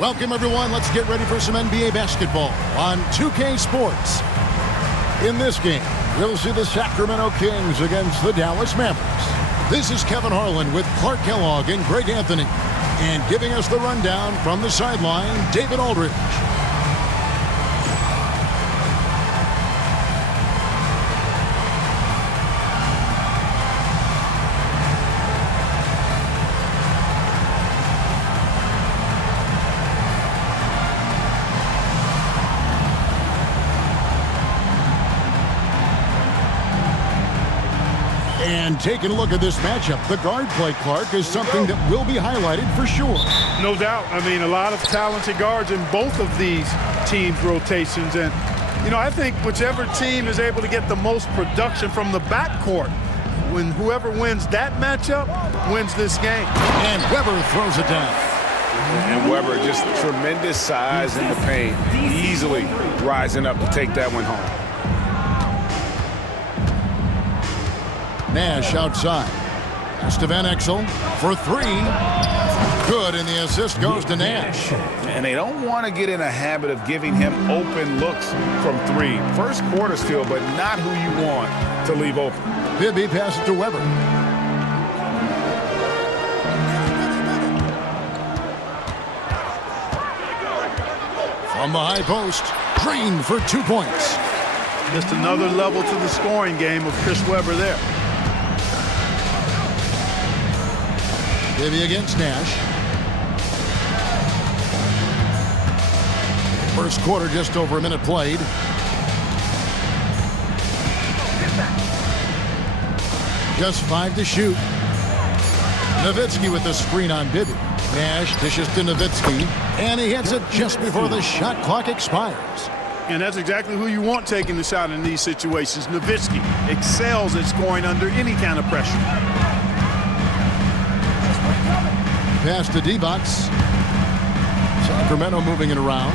Welcome, everyone. Let's get ready for some NBA basketball on 2K Sports. In this game, we'll see the Sacramento Kings against the Dallas Mavericks. This is Kevin Harlan with Clark Kellogg and Greg Anthony. And giving us the rundown from the sideline, David Aldridge. And taking a look at this matchup, the guard play, Clark, is something that will be highlighted for sure. No doubt. I mean, a lot of talented guards in both of these teams' rotations. And, you know, I think whichever team is able to get the most production from the backcourt, when whoever wins that matchup wins this game. And Weber throws it down. And Weber, just tremendous size in the paint, easily rising up to take that one home. Nash outside. Pass to Van Exel for three. Good, and the assist goes to Nash. And they don't want to get in a habit of giving him open looks from three. First quarter still, but not who you want to leave open. Bibby passes to Weber. From the high post, Green for 2 points. Just another level to the scoring game of Chris Weber there. Bibby against Nash. First quarter, just over a minute played. Just 5 to shoot. Nowitzki with the screen on Bibby. Nash dishes to Nowitzki, and he hits it just before the shot clock expires. And that's exactly who you want taking the shot in these situations. Nowitzki excels at scoring under any kind of pressure. Pass to D-Box. Sacramento moving it around.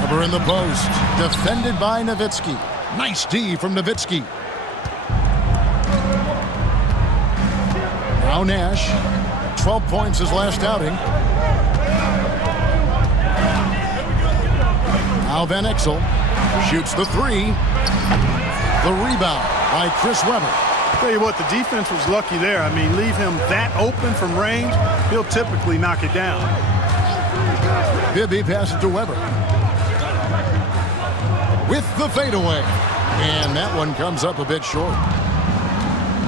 Weber in the post. Defended by Nowitzki. Nice D from Nowitzki. Now Nash. 12 points his last outing. Now Van Exel shoots the three. The rebound by Chris Weber. Tell you what, the defense was lucky there. I mean, leave him that open from range, he'll typically knock it down. Bibby passes to Weber. With the fadeaway. And that one comes up a bit short.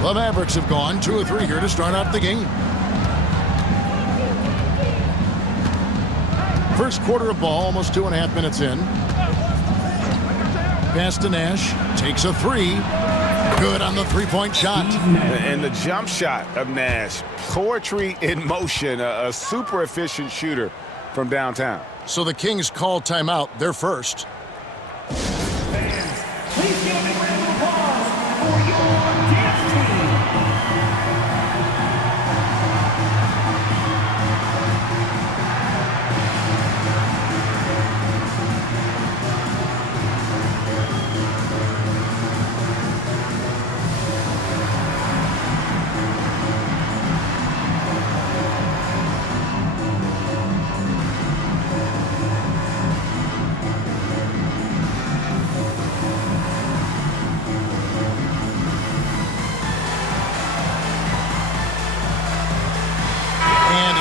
The Mavericks have gone 2 of 3 here to start out the game. First quarter of ball, almost 2.5 minutes in. Pass to Nash. Takes a three. Good on the three-point shot. And the jump shot of Nash. Poetry in motion. A super efficient shooter from downtown. So the Kings call timeout. They're first. Fans, please give a round of applause for your dance team.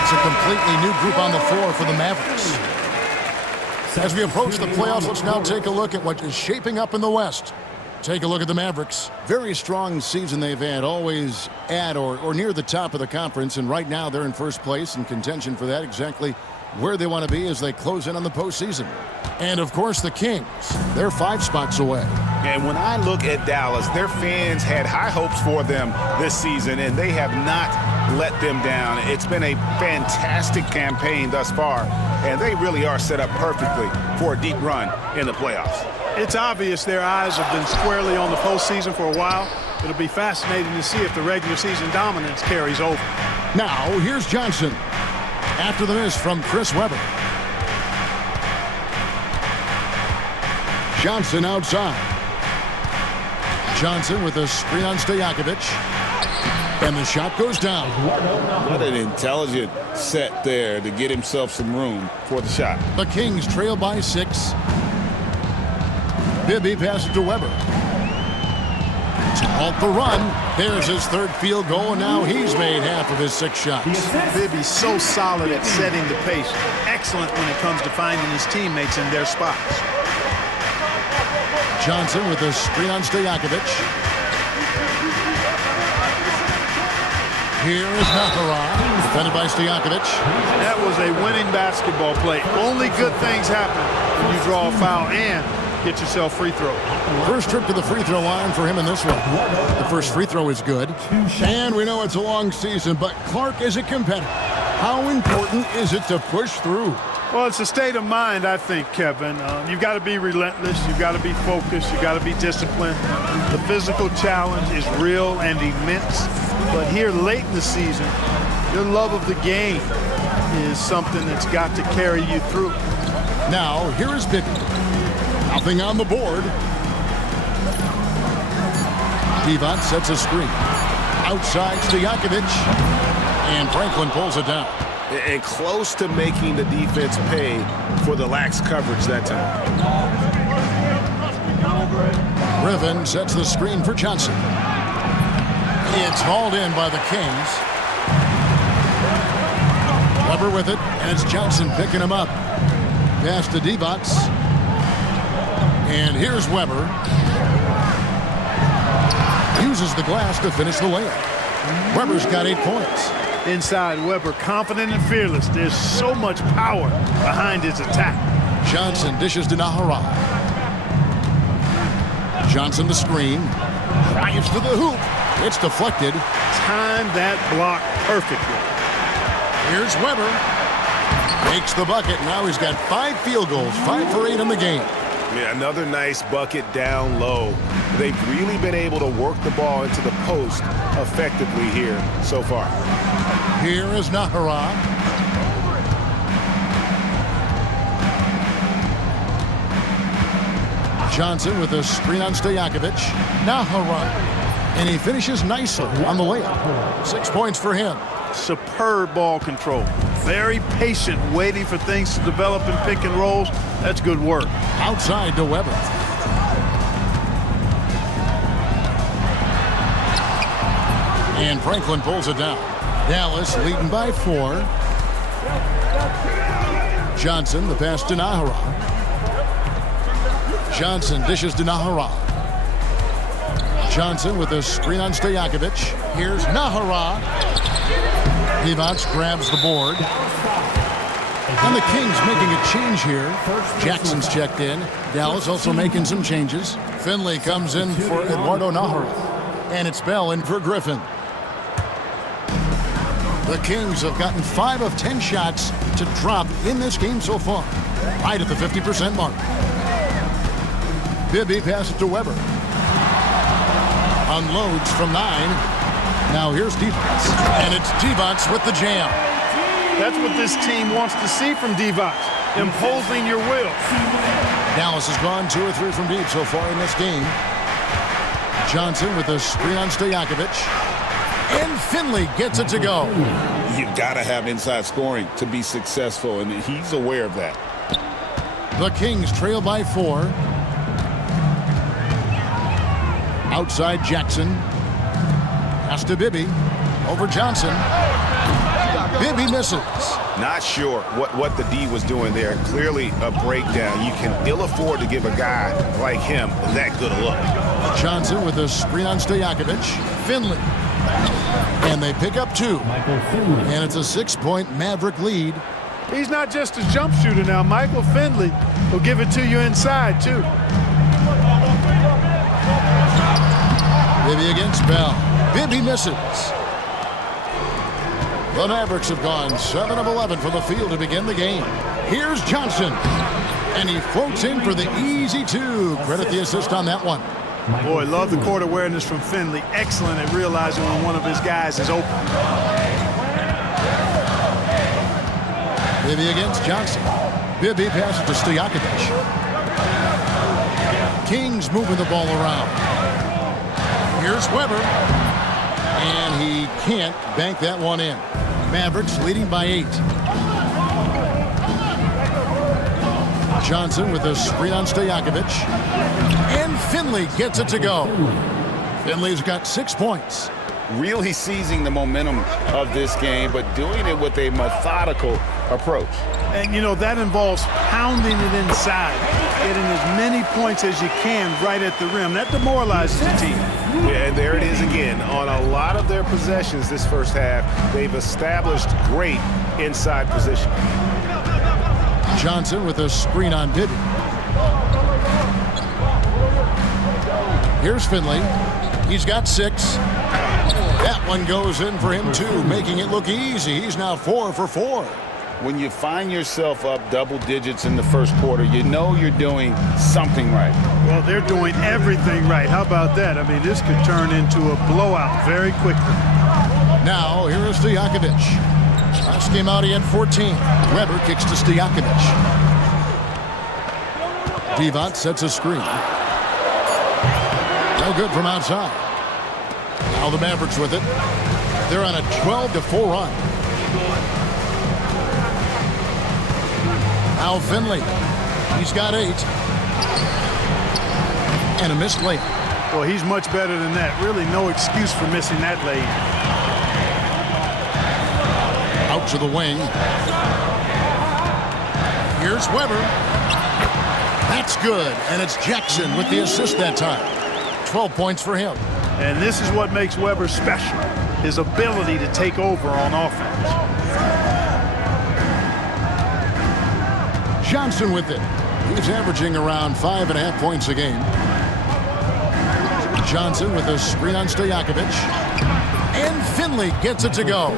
A completely new group on the floor for the Mavericks. As we approach the playoffs, let's now take a look at what is shaping up in the West. Take a look at the Mavericks. Very strong season they've had, always at or near the top of the conference, and right now they're in first place in contention for that, exactly where they want to be as they close in on the postseason. And of course the Kings, they're 5 spots away. And when I look at Dallas, their fans had high hopes for them this season, and they have not let them down. It's been a fantastic campaign thus far, and they really are set up perfectly for a deep run in the playoffs. It's obvious their eyes have been squarely on the postseason for a while. It'll be fascinating to see if the regular season dominance carries over. Now, here's Johnson. After the miss from Chris Weber. Johnson outside. Johnson with a screen on Stojakovic. And the shot goes down. What an intelligent set there to get himself some room for the shot. The Kings trail by 6. Bibby passes to Weber. To halt the run. There's his third field goal, and now he's made half of his 6 shots. Bibby's so solid at setting the pace. Excellent when it comes to finding his teammates in their spots. Johnson with a screen on Stojakovic. Here is Navarra, defended by Stojakovic. That was a winning basketball play. Only good things happen when you draw a foul and get yourself free throw. First trip to the free throw line for him in this one. The first free throw is good. And we know it's a long season, but Clark is a competitor. How important is it to push through? Well, it's a state of mind, I think, Kevin. You've got to be relentless. You've got to be focused. You've got to be disciplined. The physical challenge is real and immense. But here late in the season, your love of the game is something that's got to carry you through. Now, here is Bibby. Nothing on the board. Divac sets a screen. Outside Stojakovic. And Franklin pulls it down. And close to making the defense pay for the lax coverage that time. Griffin sets the screen for Johnson. It's hauled in by the Kings. Weber with it, and it's Johnson picking him up. Pass to Divac. And here's Weber. Uses the glass to finish the layup. Weber's got 8 points. Inside, Weber confident and fearless. There's so much power behind his attack. Johnson dishes to Nahara. Johnson the screen. Drives to the hoop. It's deflected. Time that block perfectly. Here's Weber. Makes the bucket. Now he's got 5 field goals. 5 for 8 in the game. Yeah, another nice bucket down low. They've really been able to work the ball into the post effectively here so far. Here is Nahara. Johnson with a screen on Stojakovic. Nahara. And he finishes nicely on the layup. 6 points for him. Superb ball control. Very patient, waiting for things to develop in pick and rolls. That's good work. Outside to Weber. And Franklin pulls it down. Dallas leading by 4. Johnson, the pass to Nahara. Johnson dishes to Nahara. Johnson with a screen on Stojakovic. Here's Nahara. Divac grabs the board. And the Kings making a change here. Jackson's checked in. Dallas also making some changes. Finley comes in for Eduardo Nahara. And it's Bell in for Griffin. The Kings have gotten 5 of 10 shots to drop in this game so far. Right at the 50% mark. Bibby passes to Weber. Unloads from 9. Now here's Divac. And it's Divac with the jam. That's what this team wants to see from Divac. Imposing your will. Dallas has gone 2 or 3 from deep so far in this game. Johnson with a screen on Stojakovic. And Finley gets it to go. You've got to have inside scoring to be successful, and he's aware of that. The Kings trail by 4. Outside Jackson. Pass to Bibby. Over Johnson. Bibby misses. Not sure what the D was doing there. Clearly a breakdown. You can ill afford to give a guy like him that good a look. Johnson with a screen on Stojakovic. Finley. And they pick up 2. And it's a 6-point Maverick lead. He's not just a jump shooter now. Michael Finley will give it to you inside, too. Bibby against Bell. Bibby misses. The Mavericks have gone 7 of 11 from the field to begin the game. Here's Johnson. And he floats in for the easy 2. Credit the assist on that one. Boy, love the court awareness from Finley. Excellent at realizing when one of his guys is open. Bibby against Johnson. Bibby passes to Stojakovic. Kings moving the ball around. Here's Weber. And he can't bank that one in. Mavericks leading by 8. Johnson with a screen on Stojakovic. And Finley gets it to go. Finley's got 6 points. Really seizing the momentum of this game, but doing it with a methodical approach. And, you know, that involves pounding it inside, getting as many points as you can right at the rim. That demoralizes the team. Yeah, and there it is again. On a lot of their possessions this first half, they've established great inside position. Johnson with a screen on Bibby. Here's Finley. He's got 6. That one goes in for him, too, making it look easy. He's now 4 for 4. When you find yourself up double digits in the first quarter, you know you're doing something right. Well, they're doing everything right. How about that? I mean, this could turn into a blowout very quickly. Now, here is Stojakovic. Last game out, he had 14. Weber kicks to Stojakovic. Divac sets a screen. No good from outside. Now the Mavericks with it. They're on a 12-4 run. Now Finley. He's got 8. And a missed layup. Well, he's much better than that. Really no excuse for missing that layup. Out to the wing. Here's Weber. That's good. And it's Jackson with the assist that time. 12 points for him. And this is what makes Weber special, his ability to take over on offense. Johnson with it. He's averaging around 5.5 points a game. Johnson with a screen on Stojakovic. And Finley gets it to go.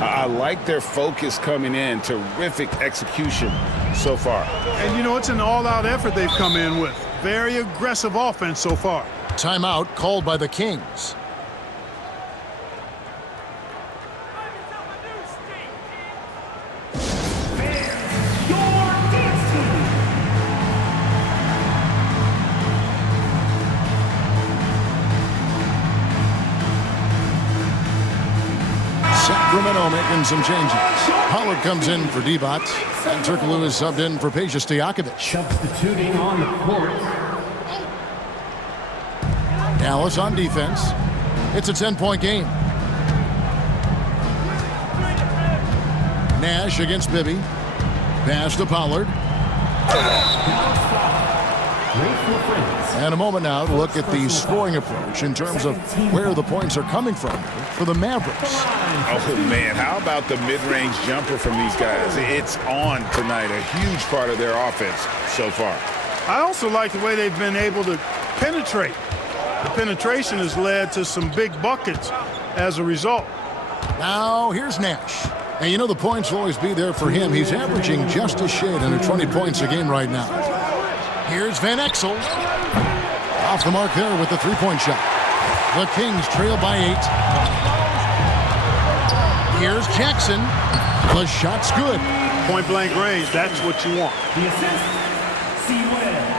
I like their focus coming in. Terrific execution so far. And, you know, it's an all-out effort they've come in with. Very aggressive offense so far. Timeout called by the Kings. Sacramento making some changes. Pollard comes in for Divac. And Turkoglu is subbed in for Peja Stojakovic. Substituting on the court. Dallas on defense. It's a 10-point game. Nash against Bibby. Pass to Pollard. And a moment now to look at the scoring approach in terms of where the points are coming from for the Mavericks. Oh, man, how about the mid-range jumper from these guys? It's on tonight, a huge part of their offense so far. I also like the way they've been able to penetrate. The penetration has led to some big buckets as a result. Now, here's Nash. And you know the points will always be there for him. He's averaging just a shade under 20 points a game right now. Here's Van Exel. Off the mark there with the three-point shot. The Kings trail by 8. Here's Jackson. The shot's good. Point-blank range, that's what you want. The assist, C-Webb.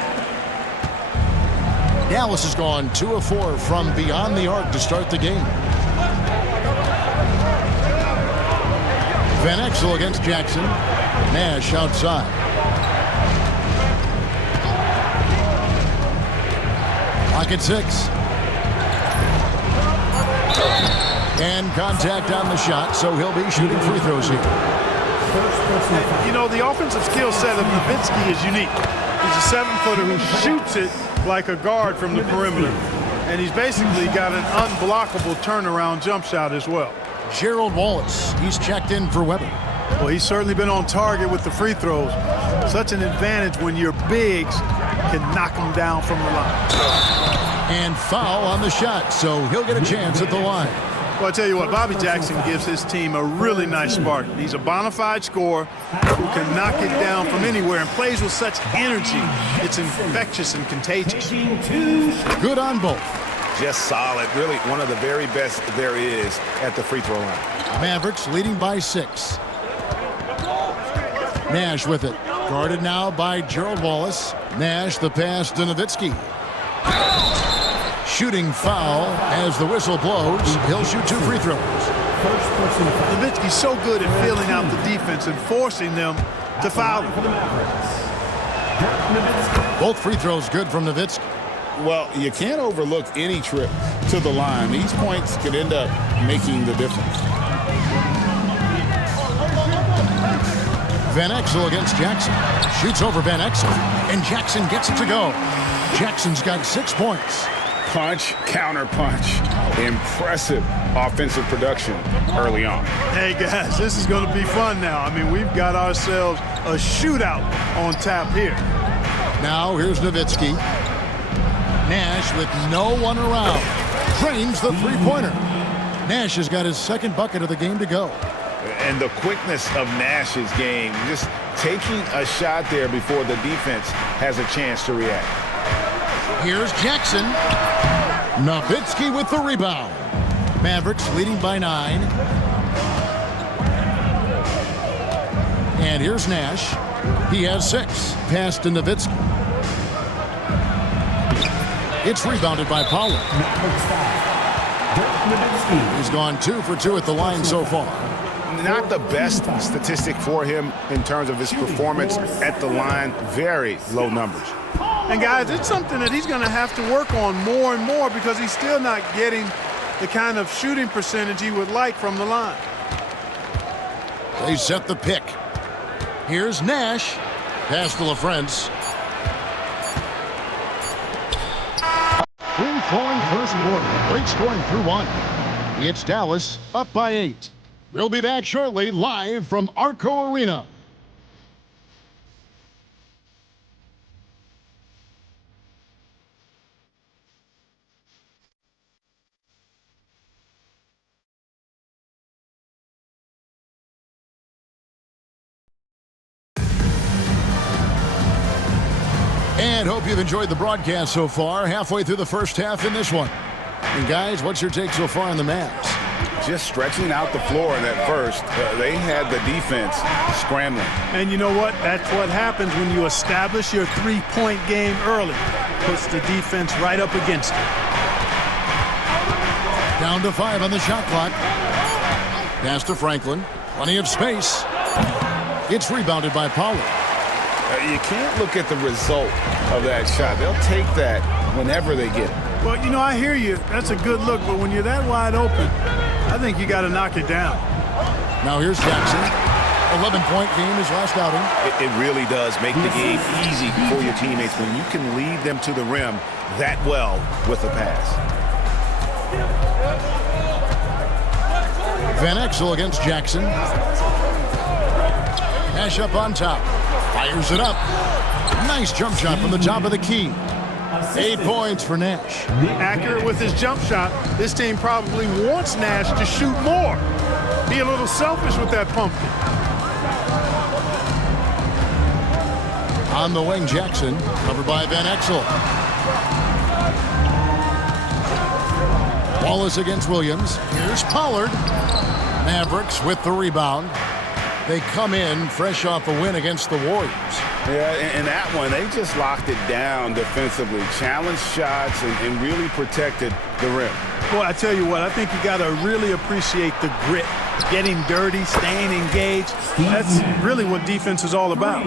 Dallas has gone 2 of 4 from beyond the arc to start the game. Van Exel against Jackson. Nash outside. Clock at 6. And contact on the shot, so he'll be shooting free throws here. You know, the offensive skill set of Nowitzki is unique. He's a 7-footer who shoots it like a guard from the perimeter. And he's basically got an unblockable turnaround jump shot as well. Gerald Wallace, he's checked in for Weber. Well, he's certainly been on target with the free throws. Such an advantage when your bigs can knock them down from the line. And foul on the shot, so he'll get a chance at the line. Well, I tell you what, Bobby Jackson gives his team a really nice spark. He's a bona fide scorer who can knock it down from anywhere and plays with such energy. It's infectious and contagious. Good on both. Just solid. Really one of the very best there is at the free throw line. Mavericks leading by 6. Nash with it. Guarded now by Gerald Wallace. Nash the pass to Nowitzki. shooting foul as the whistle blows. He'll shoot 2 free throws. First person foul. Nowitzki's so good at filling out the defense and forcing them to foul him. For the Mavericks, Dirk Nowitzki. Both free throws good from Nowitzki. Well, you can't overlook any trip to the line. These points could end up making the difference. Van Exel against Jackson. Shoots over Van Exel, and Jackson gets it to go. Jackson's got 6 points. Punch, counter punch. Impressive offensive production early on. Hey, guys, this is going to be fun now. I mean, we've got ourselves a shootout on tap here. Now here's Nowitzki. Nash with no one around. Drains the three-pointer. Nash has got his 2nd bucket of the game to go. And the quickness of Nash's game, just taking a shot there before the defense has a chance to react. Here's Jackson. Nowitzki with the rebound. Mavericks leading by 9. And here's Nash. He has 6. Pass to Nowitzki. It's rebounded by Pollard. Mavericks foul. Dirk Nowitzki. He's gone 2 for 2 at the line so far. Not the best statistic for him in terms of his performance at the line. Very low numbers. And, guys, it's something that he's going to have to work on more and more because he's still not getting the kind of shooting percentage he would like from the line. They set the pick. Here's Nash. Pass to LaFrance. Free-flowing first quarter. Great scoring through 1. It's Dallas up by 8. We'll be back shortly, live from Arco Arena. And hope you've enjoyed the broadcast so far. Halfway through the first half in this one. And guys, what's your take so far on the Mavs? Just stretching out the floor in that first. They had the defense scrambling. And you know what? That's what happens when you establish your three-point game early. Puts the defense right up against it. Down to 5 on the shot clock. Pass to Franklin. Plenty of space. It's rebounded by Pollard. You can't look at the result of that shot. They'll take that whenever they get it. Well, you know, I hear you. That's a good look, but when you're that wide open, I think you got to knock it down. Now here's Jackson. 11-point game his last outing. It really does make the game easy for your teammates when you can lead them to the rim that well with a pass. Van Exel against Jackson. Nash up on top. Fires it up. Nice jump shot from the top of the key. 8 points for Nash. Accurate with his jump shot. This team probably wants Nash to shoot more. Be a little selfish with that pumpkin. On the wing, Jackson. Covered by Van Exel. Wallace against Williams. Here's Pollard. Mavericks with the rebound. They come in fresh off a win against the Warriors. Yeah, and that one, they just locked it down defensively. Challenged shots and really protected the rim. Boy, I tell you what, I think you got to really appreciate the grit. Getting dirty, staying engaged. That's really what defense is all about.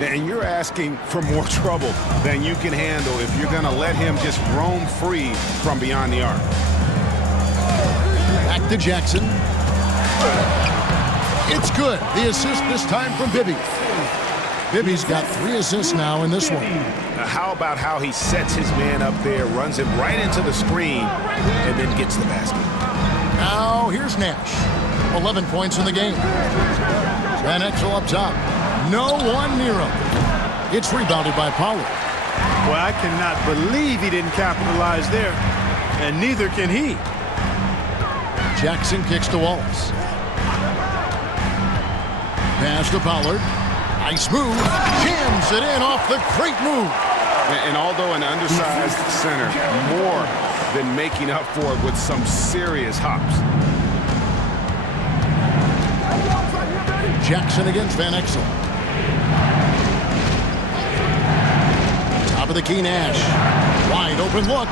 And you're asking for more trouble than you can handle if you're going to let him just roam free from beyond the arc. Back to Jackson. It's good. The assist this time from Bibby. Bibby's got 3 assists now in this one. How about how he sets his man up there, runs him right into the screen, and then gets the basket. Now here's Nash. 11 points in the game. Van Exel up top. No one near him. It's rebounded by Pollard. Boy, I cannot believe he didn't capitalize there, and neither can he. Jackson kicks to Wallace. Pass to Pollard. Nice move. Jams it in off the great move. And although an undersized center, more than making up for it with some serious hops. Jackson against Van Exel. Top of the key, Nash. Wide open look.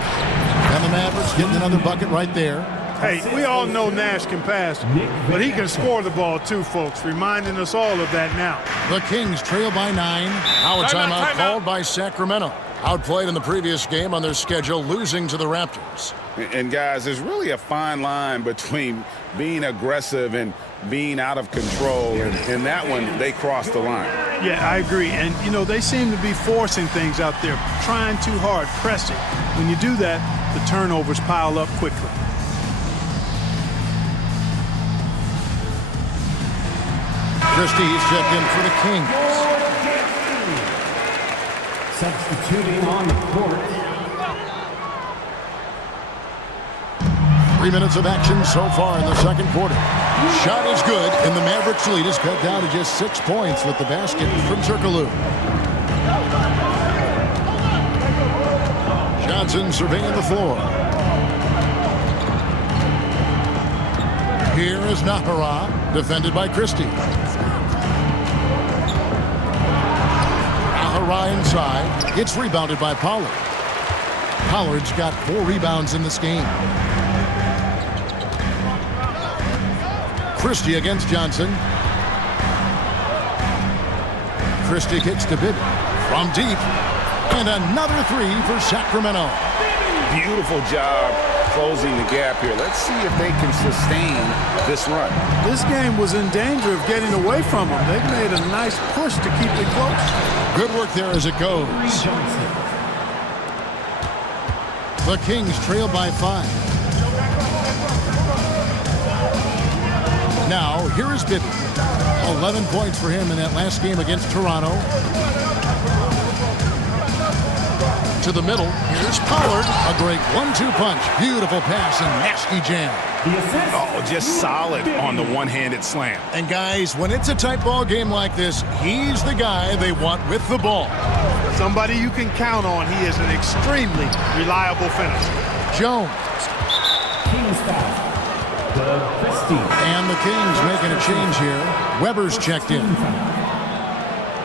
And the Mavericks getting another bucket right there. Hey, we all know Nash can pass, but he can score the ball too, folks, reminding us all of that now. The Kings trail by 9. Now a timeout called by Sacramento. Outplayed in the previous game on their schedule, losing to the Raptors. And guys, there's really a fine line between being aggressive and being out of control. And in that one, they crossed the line. Yeah, I agree. And, you know, they seem to be forcing things out there, trying too hard, pressing. When you do that, the turnovers pile up quickly. Christie's checked in for the Kings. Substituting on the court. 3 minutes of action so far in the second quarter. Shot is good, and the Mavericks lead is cut down to just 6 points with the basket from Turkoglu. Johnson surveying the floor. Here is Nahara, defended by Christie. Nahara inside. It's rebounded by Pollard. Pollard's got 4 rebounds in this game. Christie against Johnson. Christie kicks to Bibby from deep. And another 3 for Sacramento. Beautiful job closing the gap here. Let's see if they can sustain this run. This game was in danger of getting away from them. They've made a nice push to keep it close. Good work there as it goes. The Kings trail by 5. Now, here is Bibby. 11 points for him in that last game against Toronto. To the middle, here's Pollard. A great 1-2 punch. Beautiful pass and nasty jam. Oh, just solid on the one-handed slam. And guys, when it's a tight ball game like this, he's the guy they want with the ball. Somebody you can count on. He is an extremely reliable finisher. Jones. Kings foul. And the Kings making a change here. Weber's checked in.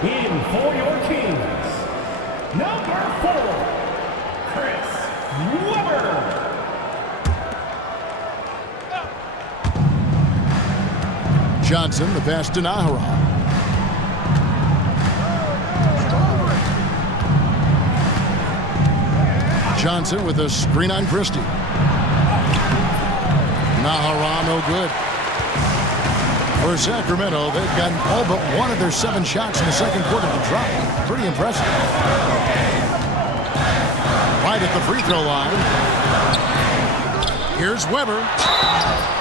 In for your Kings, number 4, Chris Weber. Johnson, the pass to Nahara. Johnson with a screen on Christie. Nahara, no good. For Sacramento, they've gotten all but one of their 7 shots in the second quarter to drop. Pretty impressive. Right at the free throw line. Here's Weber.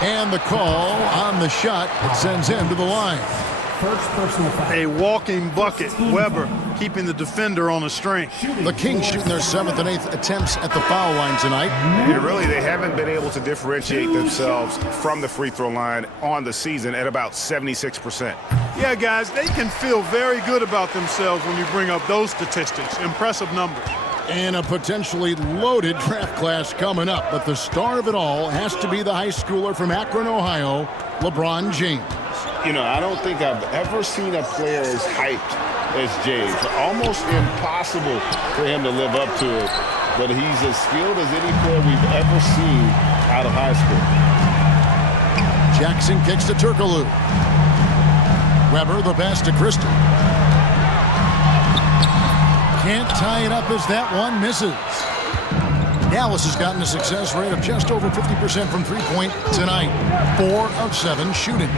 And the call on the shot that sends him to the line. First personal foul. A walking bucket. Weber keeping the defender on a string. The Kings shooting their 7th and 8th attempts at the foul line tonight. And really, they haven't been able to differentiate themselves from the free throw line on the season at about 76%. Yeah, guys, they can feel very good about themselves when you bring up those statistics. Impressive numbers. And a potentially loaded draft class coming up. But the star of it all has to be the high schooler from Akron, Ohio, LeBron James. You know, I don't think I've ever seen a player as hyped as James. Almost impossible for him to live up to it. But he's as skilled as any player we've ever seen out of high school. Jackson kicks to Turkoglu. Weber, the pass to Christie. Can't tie it up as that one misses. Dallas has gotten a success rate of just over 50% from three-point tonight. 4 of 7 shooting.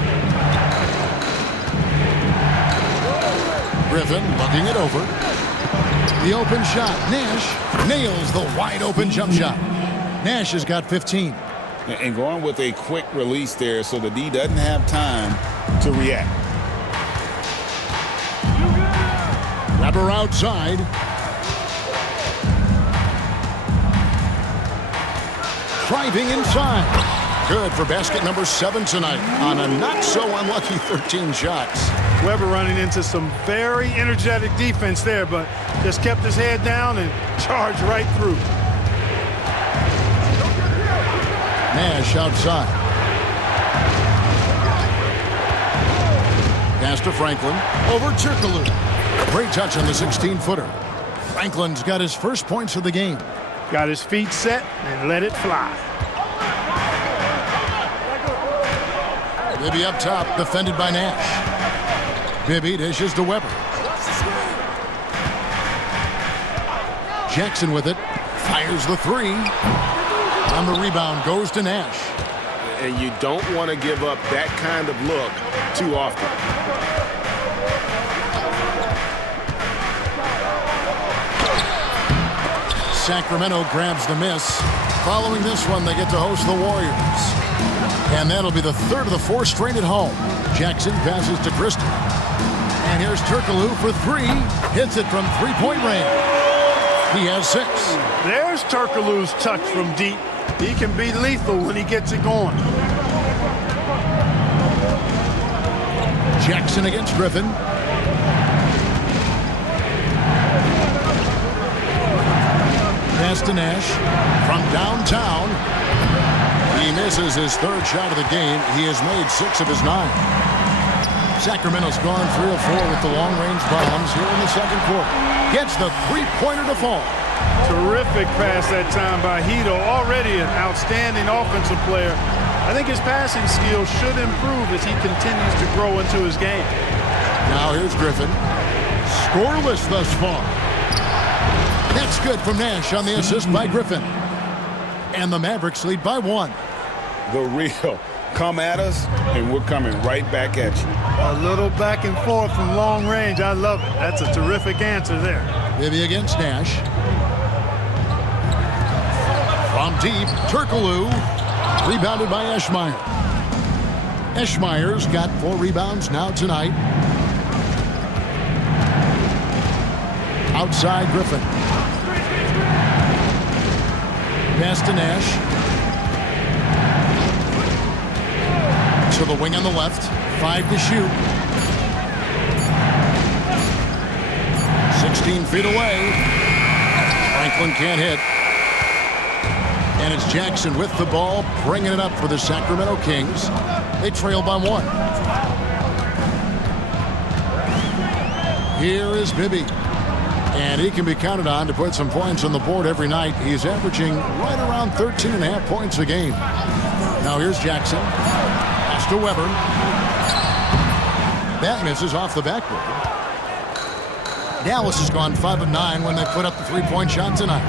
Griffin looking it over. The open shot. Nash nails the wide-open jump shot. Nash has got 15. And going with a quick release there so the D doesn't have time to react. Weber outside. Driving inside. Good for basket number 7 tonight on a not-so-unlucky 13 shots. Weber running into some very energetic defense there, but just kept his head down and charged right through. Nash outside. Pass to Franklin. Over Turkoglu. Great touch on the 16-footer. Franklin's got his first points of the game. Got his feet set and let it fly. Bibby up top, defended by Nash. Bibby dishes to Weber. Jackson with it, fires the three. On the rebound, goes to Nash. And you don't want to give up that kind of look too often. Sacramento grabs the miss. Following this one, they get to host the Warriors. And that'll be the third of the fourth straight at home. Jackson passes to Christie. And here's Turkoglu for three. Hits it from three-point range. He has 6. There's Turkoglu's touch from deep. He can be lethal when he gets it going. Jackson against Griffin. Pass to Nash from downtown. He misses his third shot of the game. He has made 6 of his 9. Sacramento's gone 3 of 4 with the long-range bombs here in the second quarter. Gets the three-pointer to fall. Terrific pass that time by Hito. Already an outstanding offensive player. I think his passing skills should improve as he continues to grow into his game. Now here's Griffin. Scoreless thus far. That's good from Nash on the assist by Griffin. And the Mavericks lead by 1. The real. Come at us, and we're coming right back at you. A little back and forth from long range. I love it. That's a terrific answer there. Bibby against Nash. From deep, Turkoglu. Rebounded by Eschmeyer. Eschmeyer's got 4 rebounds now tonight. Outside Griffin. Pass to Nash. To the wing on the left. 5 to shoot. 16 feet away. Franklin can't hit. And it's Jackson with the ball, bringing it up for the Sacramento Kings. They trail by 1. Here is Bibby. And he can be counted on to put some points on the board every night. He's averaging right around 13.5 points a game. Now here's Jackson. Pass to Weber. That misses off the backboard. Dallas has gone 5 of 9 when they put up the three-point shot tonight.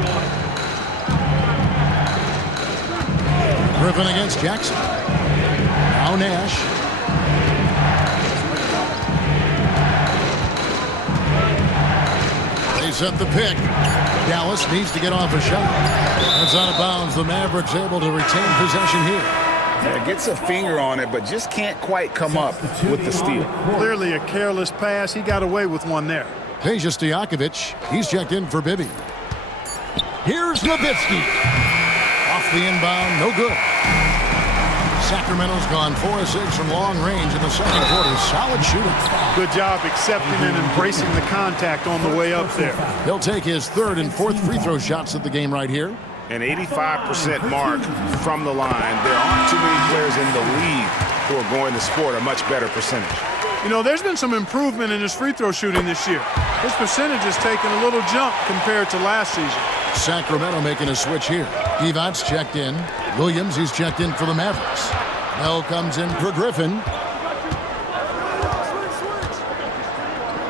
Griffin against Jackson. Now Nash. They set the pick. Dallas needs to get off a shot. That's out of bounds. The Mavericks able to retain possession here. Yeah, gets a finger on it, but just can't quite come up with the steal. Clearly a careless pass. He got away with one there. Peja Stojakovic. He's checked in for Bibby. Here's Nowitzki. Off the inbound, no good. Sacramento's gone 4 of 6 from long range in the second quarter. Solid shooting. Good job accepting and embracing the contact on the way up there. He'll take his 3rd and 4th free throw shots of the game right here. An 85% mark from the line. There aren't too many players in the league who are going to sport a much better percentage. You know, there's been some improvement in his free throw shooting this year. His percentage has taken a little jump compared to last season. Sacramento making a switch here. Divac checked in. Williams, he's checked in for the Mavericks. Bell comes in for Griffin.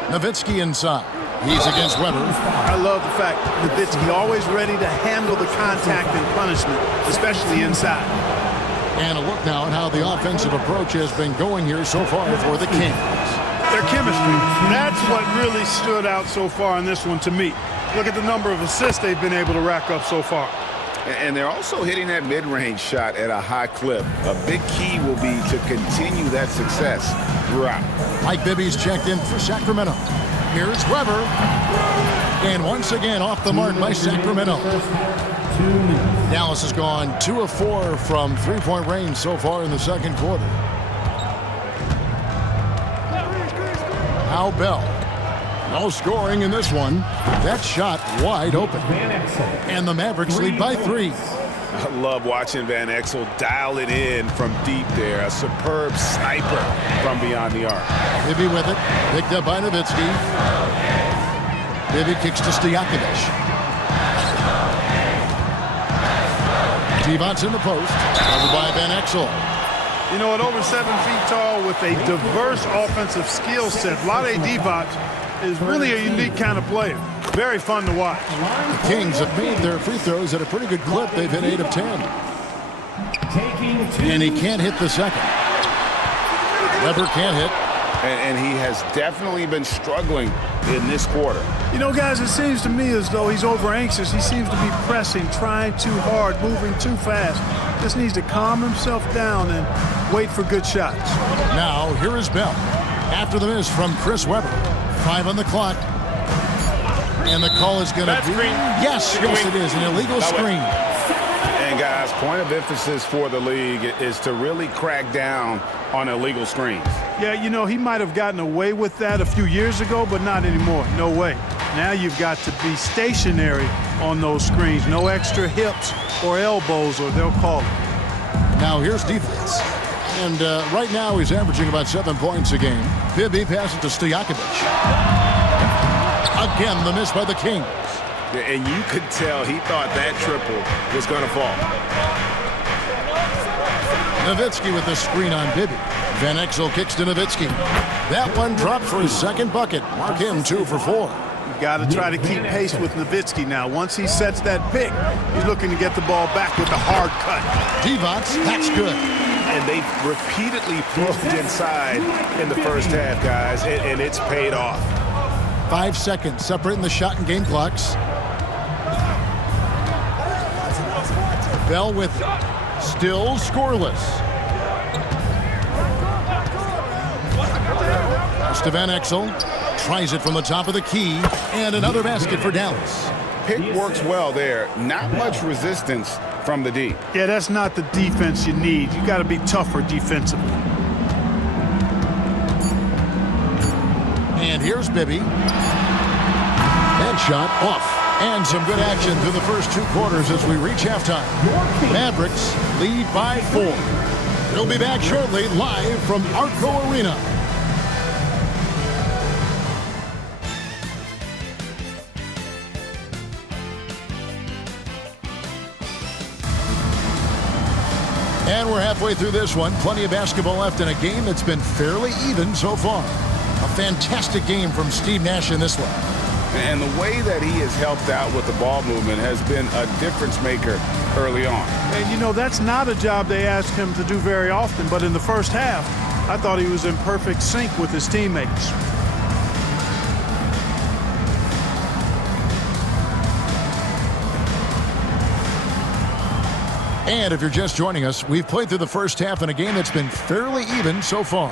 Nowitzki inside. He's against Weber. I love the fact Nowitzki always ready to handle the contact and punishment, especially inside. And a look now at how the offensive approach has been going here so far for the Kings. Their chemistry, that's what really stood out so far in this one to me. Look at the number of assists they've been able to rack up so far. And they're also hitting that mid-range shot at a high clip. A big key will be to continue that success throughout. Mike Bibby's checked in for Sacramento. Here's Weber. And once again off the mark by Sacramento. Dallas has gone 2 of 4 from three-point range so far in the second quarter. Now Bell. No scoring in this one. That shot wide open. And the Mavericks lead by 3. I love watching Van Exel dial it in from deep there. A superb sniper from beyond the arc. Bibby with it. Picked up by Nowitzki. Bibby kicks to Stojakovic. Divac in the post. Covered by Van Exel. You know, at over 7 feet tall with a diverse offensive skill set, Vlade Divac is really a unique kind of player. Very fun to watch. The Kings have made their free throws at a pretty good clip. They've hit 8 of 10. And he can't hit the second. Weber can't hit. And he has definitely been struggling in this quarter. You know, guys, it seems to me as though he's over anxious. He seems to be pressing, trying too hard, moving too fast. Just needs to calm himself down and wait for good shots. Now, here is Bell. After the miss from Chris Weber. 5 on the clock. And the call is going to be... Yes, it is. An illegal screen. And, guys, point of emphasis for the league is to really crack down on illegal screens. Yeah, you know, he might have gotten away with that a few years ago, but not anymore. No way. Now you've got to be stationary on those screens. No extra hips or elbows, or they'll call it. Now here's defense. And right now he's averaging about 7 points a game. Bibby passes to Stojakovic. Again, the miss by the Kings. And you could tell he thought that triple was going to fall. Nowitzki with the screen on Bibby. Van Exel kicks to Nowitzki. That one dropped for his second bucket. Mark him 2 for 4. You've got to try to keep pace with Nowitzki now. Once he sets that pick, he's looking to get the ball back with the hard cut. Divac, that's good. And they repeatedly proved inside in the first half, guys, and it's paid off. 5 seconds separating the shot and game clocks. Bell with it. Still scoreless. To Van Exel. Tries it from the top of the key. And another basket for Dallas. Pick works well there. Not much resistance from the D. Yeah, that's not the defense you need. You got to be tougher defensively. And here's Bibby. That shot off. And some good action through the first 2 quarters as we reach halftime. Mavericks lead by 4. We'll be back shortly live from Arco Arena. And we're halfway through this one. Plenty of basketball left in a game that's been fairly even so far. A fantastic game from Steve Nash in this one. And the way that he has helped out with the ball movement has been a difference maker early on. And, you know, that's not a job they ask him to do very often. But in the first half, I thought he was in perfect sync with his teammates. And if you're just joining us, we've played through the first half in a game that's been fairly even so far.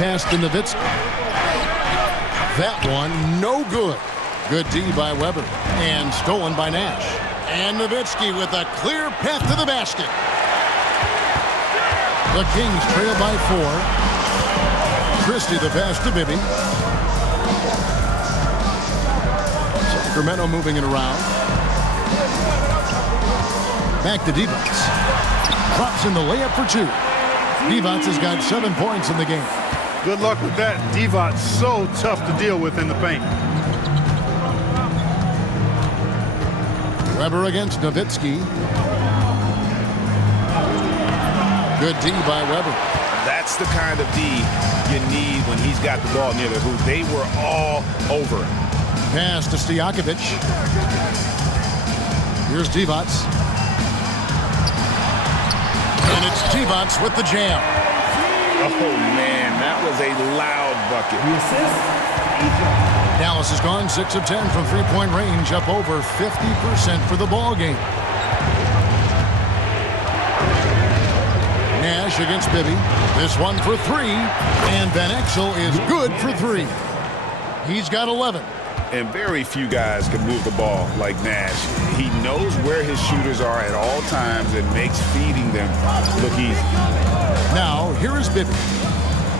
Pass to Nowitzki. That one, no good. Good D by Weber. And stolen by Nash. And Nowitzki with a clear path to the basket. The Kings trail by 4. Christie the pass to Bibby. Sacramento moving it around. Back to Divac. Drops in the layup for 2. Divac has got 7 points in the game. Good luck with that. Divac so tough to deal with in the paint. Weber against Nowitzki. Good D by Weber. That's the kind of D you need when he's got the ball near the hoop. They were all over him. Pass to Stojakovic. Here's Divac. And it's Divac with the jam. Oh, man, that was a loud bucket. Dallas has gone 6 of 10 from three-point range, up over 50% for the ball game. Nash against Bibby. This one for 3, and Van Exel is good for 3. He's got 11. And very few guys can move the ball like Nash. He knows where his shooters are at all times and makes feeding them look easy. Now, here is Bibby.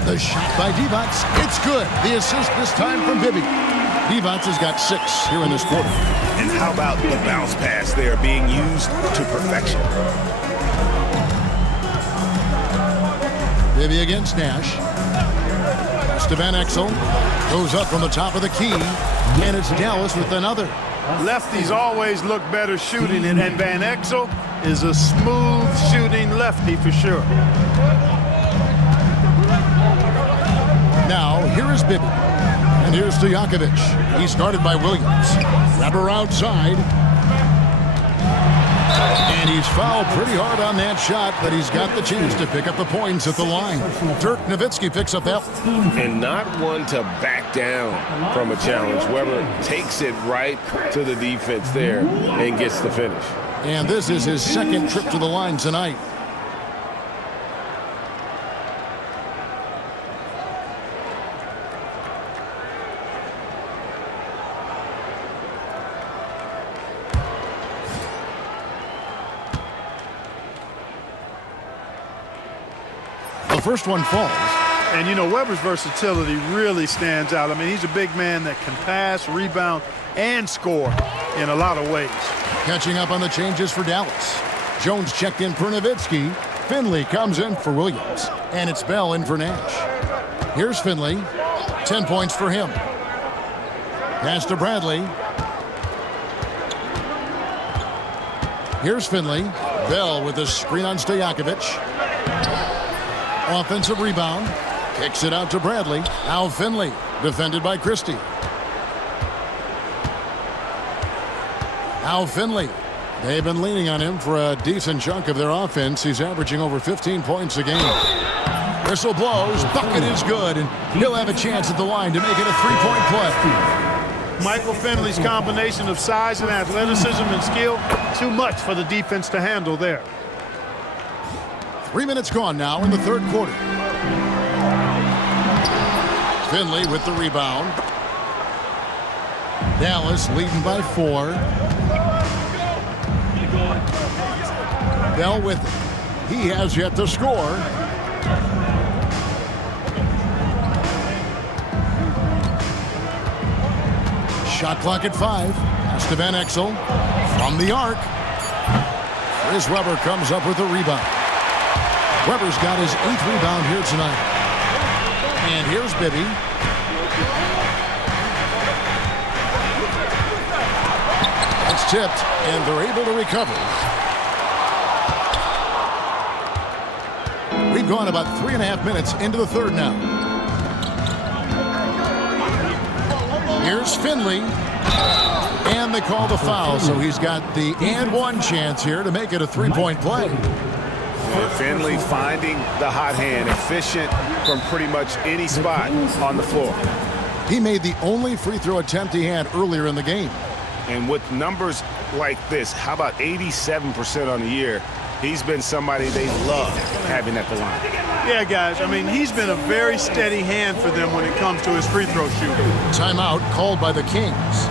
The shot by Divac. It's good. The assist this time from Bibby. Divac has got 6 here in this quarter. And how about the bounce pass there being used to perfection? Bibby against Nash. to Van Exel. Goes up from the top of the key. And it's Dallas with another. Lefties always look better shooting, and Van Exel is a smooth shooting lefty for sure. Now, here is Bibby. And here's Stojakovic. He's guarded by Williams. Grabber outside. And he's fouled pretty hard on that shot, but he's got the chance to pick up the points at the line. Dirk Nowitzki picks up that one. And not one to back down from a challenge. Weber takes it right to the defense there and gets the finish. And this is his second trip to the line tonight. The first one falls. And, you know, Weber's versatility really stands out. I mean, he's a big man that can pass, rebound, and score in a lot of ways. Catching up on the changes for Dallas. Jones checked in for Nowitzki. Finley comes in for Williams. And it's Bell in for Nash. Here's Finley. 10 points for him. Pass to Bradley. Here's Finley. Bell with a screen on Stojakovic. Offensive rebound. Kicks it out to Bradley. Now Finley. Defended by Christie. Now Finley. They've been leaning on him for a decent chunk of their offense. He's averaging over 15 points a game. Whistle blows. Bucket is good. And he'll have a chance at the line to make it a three-point play. Michael Finley's combination of size and athleticism and skill, too much for the defense to handle there. 3 minutes gone now in the third quarter. Finley with the rebound. Dallas leading by 4. Bell with it. He has yet to score. Shot clock at 5. Pass to Van Exel. From the arc. Chris Webber comes up with a rebound. Weber's got his 8th rebound here tonight. And here's Bibby. It's tipped, and they're able to recover. We've gone about 3.5 minutes into the third now. Here's Finley. And they call the foul, so he's got the and one chance here to make it a three-point play. And Finley finding the hot hand, efficient from pretty much any spot on the floor. He made the only free throw attempt he had earlier in the game. And with numbers like this, how about 87% on the year? He's been somebody they love having at the line. Yeah, guys, I mean, he's been a very steady hand for them when it comes to his free throw shooting. Timeout called by the Kings.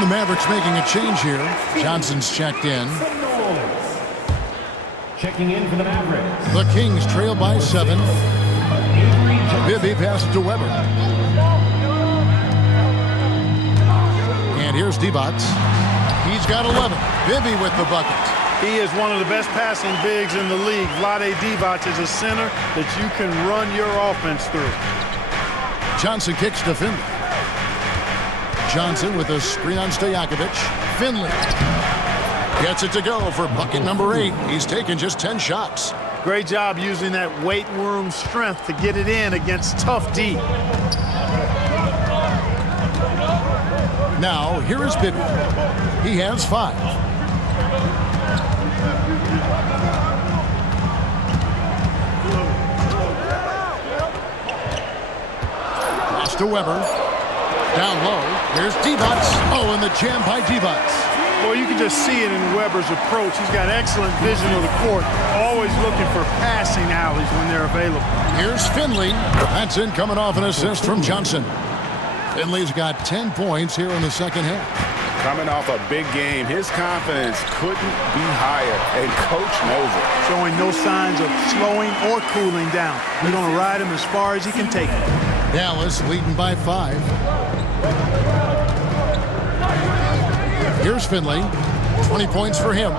The Mavericks making a change here. Johnson's checked in. Checking in for the Mavericks. The Kings trail by 7. Bibby passes to Weber. And here's Divac. He's got 11. Bibby with the bucket. He is one of the best passing bigs in the league. Vlade Divac is a center that you can run your offense through. Johnson kicks to Finley. Johnson with a screen on Stojakovic. Finley gets it to go for bucket number 8. He's taken just 10 shots. Great job using that weight room strength to get it in against tough D. Now, here is Bibby. He has 5. Pass to Weber. Down low. Here's Divac. Oh, and the jam by Divac. Well, you can just see it in Weber's approach. He's got excellent vision of the court, always looking for passing alleys when they're available. Here's Finley. That's in coming off an assist from Johnson. Finley's got 10 points here in the second half. Coming off a big game, his confidence couldn't be higher, and coach knows it. Showing no signs of slowing or cooling down. We're going to ride him as far as he can take it. Dallas leading by 5. Here's Finley. 20 points for him.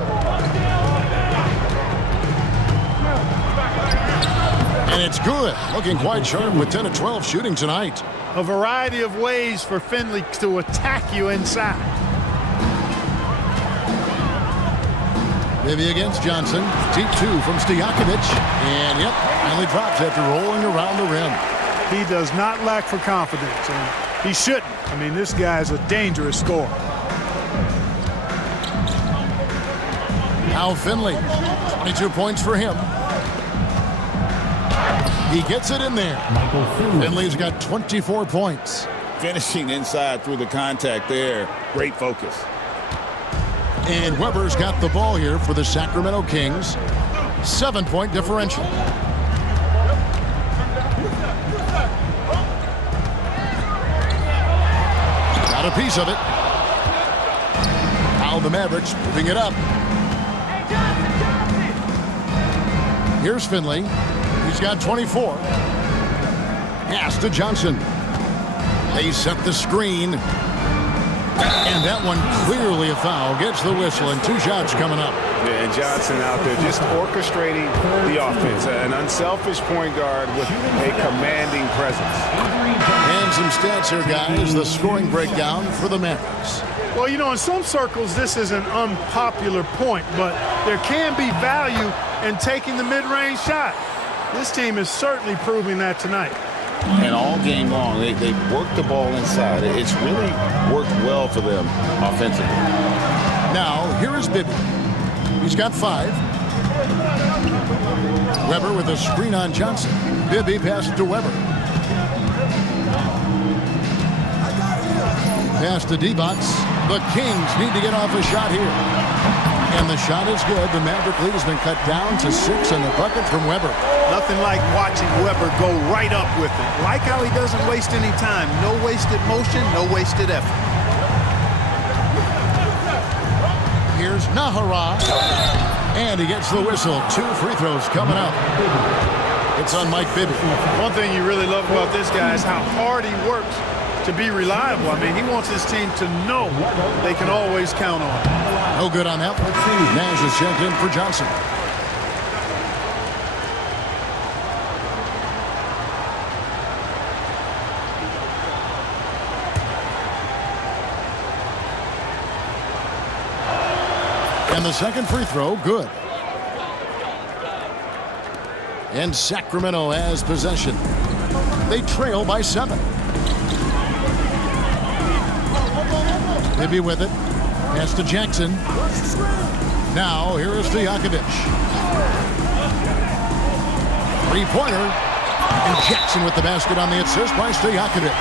And it's good. Looking quite sharp with 10 of 12 shooting tonight. A variety of ways for Finley to attack you inside. Bibby against Johnson. Deep 2 from Stojakovic. And yep, finally drops after rolling around the rim. He does not lack for confidence, and he shouldn't. I mean, this guy is a dangerous scorer. Now Finley, 22 points for him. He gets it in there. Finley's got 24 points. Finishing inside through the contact there. Great focus. And Weber's got the ball here for the Sacramento Kings. 7-point differential. Got a piece of it. Now the Mavericks moving it up. Here's Finley. He's got 24. Pass to Johnson. They set the screen. And that one clearly a foul. Gets the whistle, and 2 shots coming up. Yeah, and Johnson out there just orchestrating the offense. An unselfish point guard with a commanding presence. And some stats here, guys. The scoring breakdown for the Mavericks. Well, you know, in some circles, this is an unpopular point, but there can be value in taking the mid-range shot. This team is certainly proving that tonight. And all game long, they work the ball inside. It's really worked well for them offensively. Now, here is Bibby. He's got 5. Weber with a screen on Johnson. Bibby passes to Weber. Pass to D-Bots. The Kings need to get off a shot here. And the shot is good. The Maverick lead has been cut down to 6 on the bucket from Weber. Nothing like watching Weber go right up with it. Like how he doesn't waste any time. No wasted motion, no wasted effort. Here's Nahara. And he gets the whistle. 2 free throws coming up. It's on Mike Bibby. One thing you really love about this guy is how hard he works to be reliable. I mean, he wants his team to know they can always count on him. No good on that one. Nash is checked in for Johnson. And the second free throw, good. And Sacramento has possession. They trail by 7. Bibby with it. Pass to Jackson. Now, here is Stojakovic. 3-pointer. And Jackson with the basket on the assist by Stojakovic.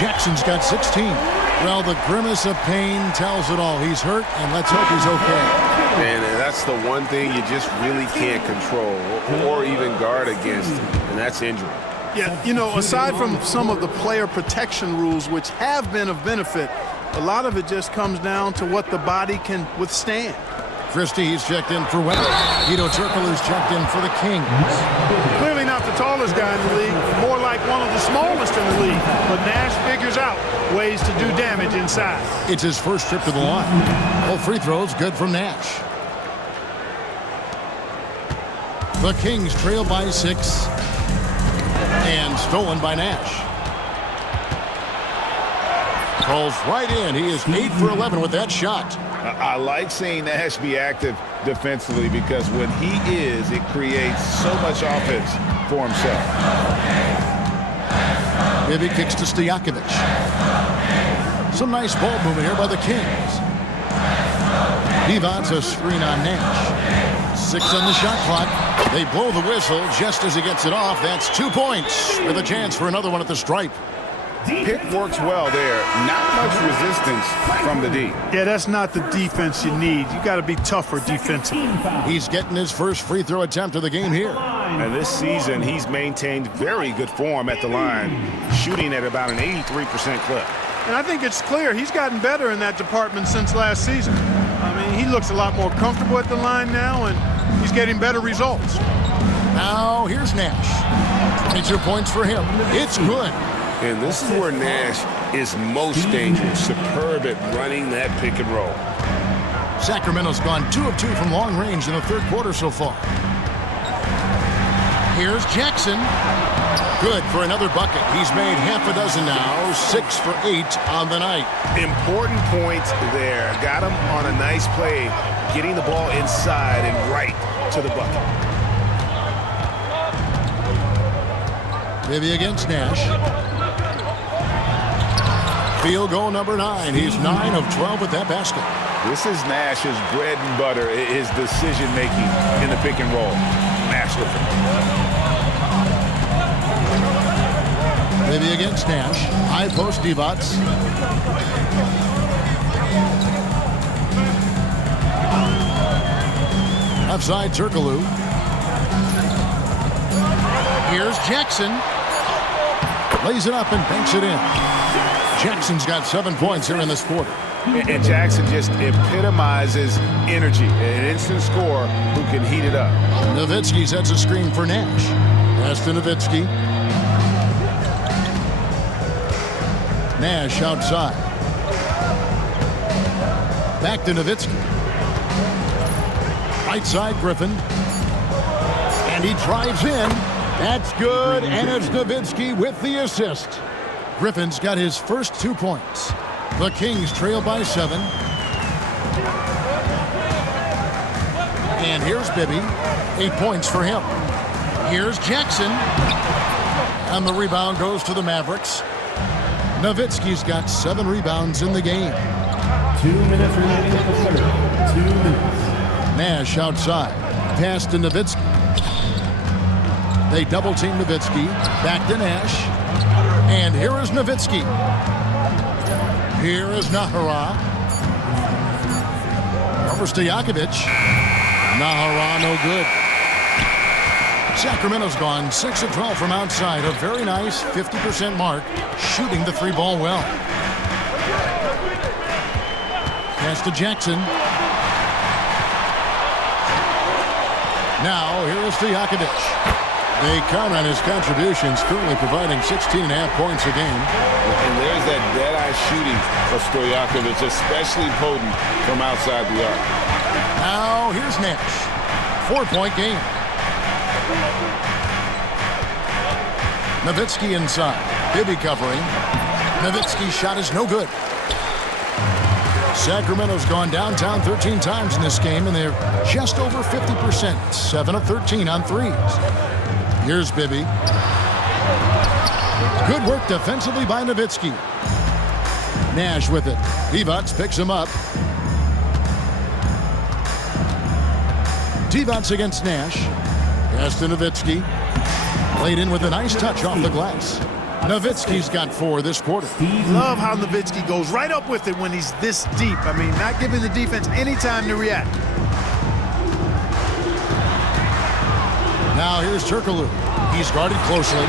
Jackson's got 16. Well, the grimace of pain tells it all. He's hurt, and let's hope he's okay. And that's the one thing you just really can't control or even guard against, and that's injury. Yeah, you know, aside from some of the player protection rules, which have been of benefit, a lot of it just comes down to what the body can withstand. Christie, he's checked in for Weber. Guido Turkel is checked in for the Kings. Clearly not the tallest guy in the league, more like one of the smallest in the league. But Nash figures out ways to do damage inside. It's his first trip to the line. All free throws good from Nash. The Kings trail by 6. And stolen by Nash. Calls right in. He is 8 for 11 with that shot. I like seeing Nash be active defensively because when he is, it creates so much offense for himself. Bibby kicks to Stojakovic. Some nice ball movement here by the Kings. Divac a screen on Nash. 6 on the shot clock. They blow the whistle just as he gets it off. That's 2 points with a chance for another one at the stripe. Pick works well there. Not much resistance from the D. Yeah, that's not the defense you need. You got to be tougher defensively. He's getting his first free throw attempt of the game here. And this season, he's maintained very good form at the line, shooting at about an 83% clip. And I think it's clear he's gotten better in that department since last season. I mean, he looks a lot more comfortable at the line now, and he's getting better results. Now here's Nash. 22 points for him. It's good. And this is where Nash is most dangerous. Superb at running that pick and roll. Sacramento's gone 2 of 2 from long range in the third quarter so far. Here's Jackson. Good for another bucket. He's made half a dozen now, 6 for 8 on the night. Important points there. Got him on a nice play, getting the ball inside and right to the bucket. Bibby against Nash. Field goal number 9. He's 9 of 12 with that basket. This is Nash's bread and butter, his decision-making in the pick and roll. Masterful. Bibby against Nash. High post Divac. Outside Turkoglu. Here's Jackson. Lays it up and banks it in. Jackson's got 7 points here in this quarter. And Jackson just epitomizes energy. An instant scorer who can heat it up. Nowitzki sets a screen for Nash. Pass to Nowitzki. Nash outside. Back to Nowitzki. Right side Griffin. And he drives in. That's good, and it's Nowitzki with the assist. Griffin's got his first 2 points. The Kings trail by 7. And here's Bibby. 8 points for him. Here's Jackson. And the rebound goes to the Mavericks. Nowitzki's got 7 rebounds in the game. 2 minutes remaining in the third. 2 minutes. Nash outside. Pass to Nowitzki. They double team Nowitzki. Back to Nash. And here is Nowitzki. Here is Nahara. Over Stojakovic. Nahara no good. Sacramento's gone 6 of 12 from outside. A very nice 50% mark. Shooting the 3-ball well. Pass to Jackson. Now here is Stojakovic. They count on his contributions, currently providing 16.5 points a game. And there's that dead-eye shooting of Stojakovic, especially potent from outside the arc. Now here's Nash. 4-point game. Nowitzki inside. Bibby covering. Nowitzki's shot is no good. Sacramento's gone downtown 13 times in this game, and they're just over 50%. 7 of 13 on threes. Here's Bibby. Good work defensively by Nowitzki. Nash with it. Divac picks him up. Divac against Nash. Pass to Nowitzki. Played in with a nice touch off the glass. Nowitzki's got 4 this quarter. Love how Nowitzki goes right up with it when he's this deep. I mean, not giving the defense any time to react. Now here's Turkoglu. He's guarded closely.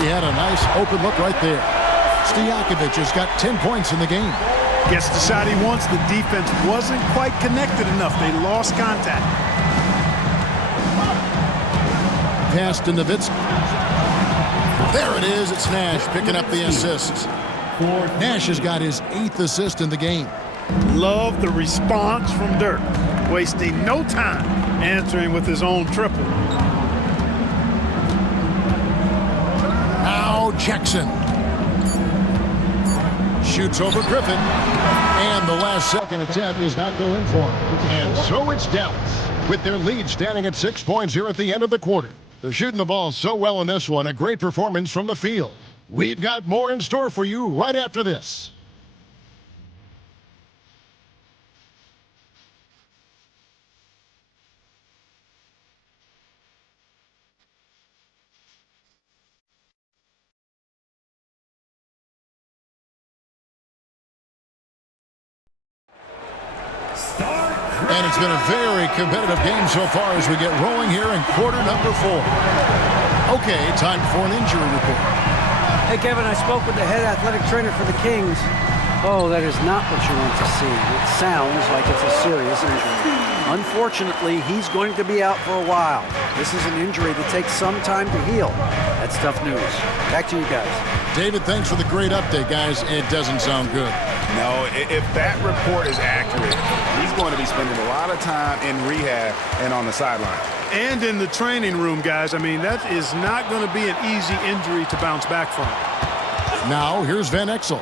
He had a nice open look right there. Stojakovic has got 10 points in the game. Gets the shot he wants. The defense wasn't quite connected enough. They lost contact. Pass to Nowitzki. There it is. It's Nash picking up the assist. Nash has got his 8th assist in the game. Love the response from Dirk. Wasting no time answering with his own triple. Now Jackson. Shoots over Griffin. And the last second attempt is not going for him. And so it's Dallas with their lead standing at 6 points here at the end of the quarter. They're shooting the ball so well in this one. A great performance from the field. We've got more in store for you right after this. And it's been a very competitive game so far as we get rolling here in quarter number 4. Okay, time for an injury report. Hey, Kevin, I spoke with the head athletic trainer for the Kings. Oh, that is not what you want to see. It sounds like it's a serious injury. Unfortunately, he's going to be out for a while. This is an injury that takes some time to heal. That's tough news. Back to you guys. David, thanks for the great update, guys. It doesn't sound good. No, if that report is accurate, he's going to be spending a lot of time in rehab and on the sideline. And in the training room, guys. I mean, that is not going to be an easy injury to bounce back from. Now, here's Van Exel.